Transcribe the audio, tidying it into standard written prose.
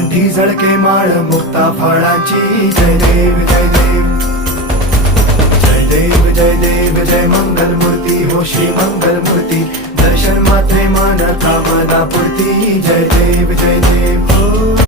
कंठी झळके माळ मुक्ता फळाची जय देव जय देव जय देव जय देव जय मंगल मूर्ती हो श्री मंगल मूर्ती दर्शन मात्रे मन कामना पूर्ती जय देव जय देव हो